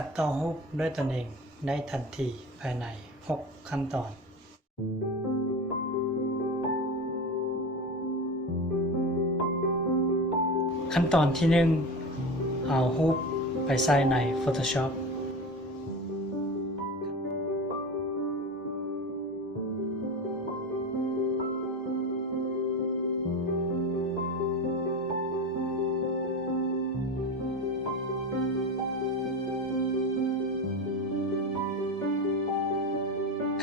ตัดต่อรูปด้วยตนเองได้ทันทีภายใน 6 ขั้นตอน ขั้นตอนที่ 1 เอารูปไปใส่ใน Photoshop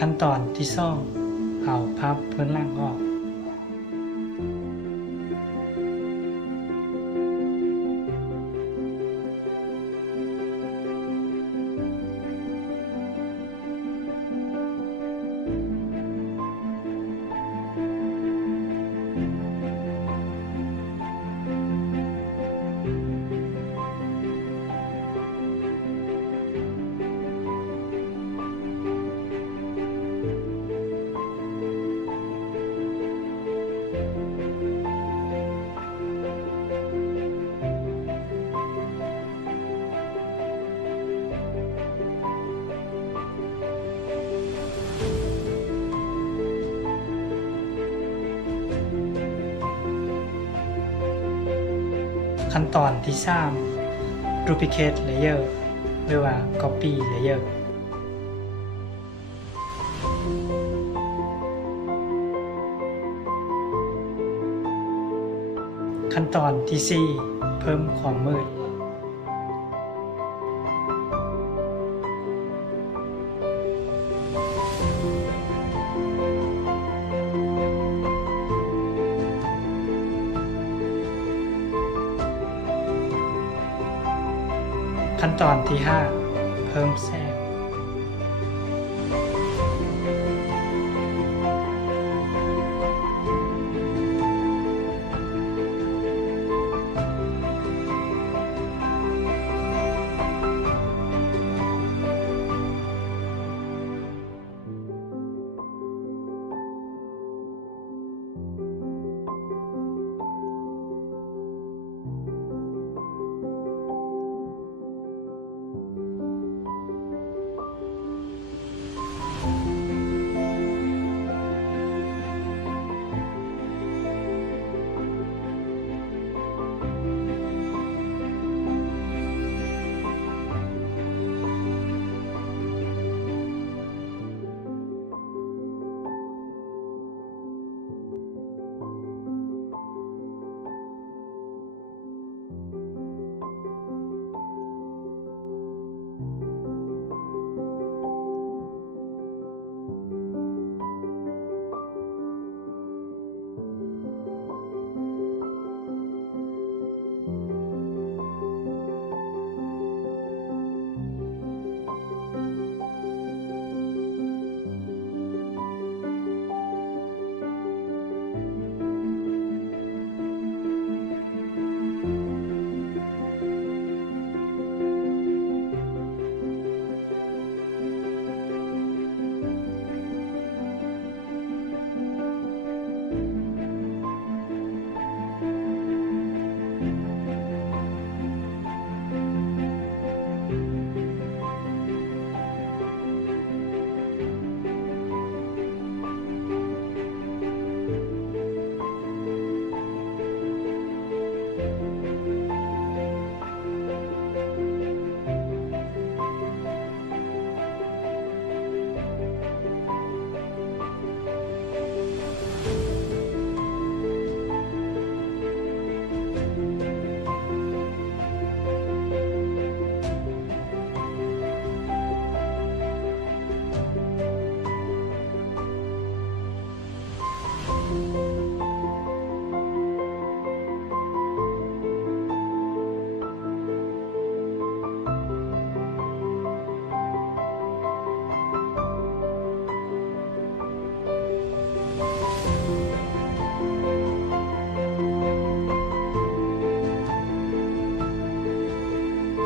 ขั้นตอนที่ 2 เอาภาพพื้นหลังออกขั้นตอนที่ 3 Duplicate Layer หรือว่า Copy Layer ขั้นตอนที่ 4 เพิ่มความมืดขั้นตอนที่ 5 เพิ่มแสง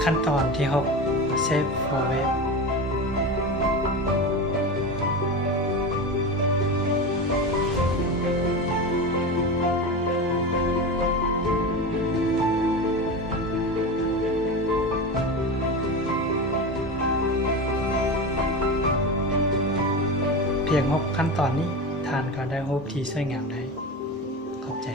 ขั้นตอนที่ 6 Save for Web เพียง6ขั้นตอนนี้ทานก็ได้รูปที่สวยงามได้ขอบใจ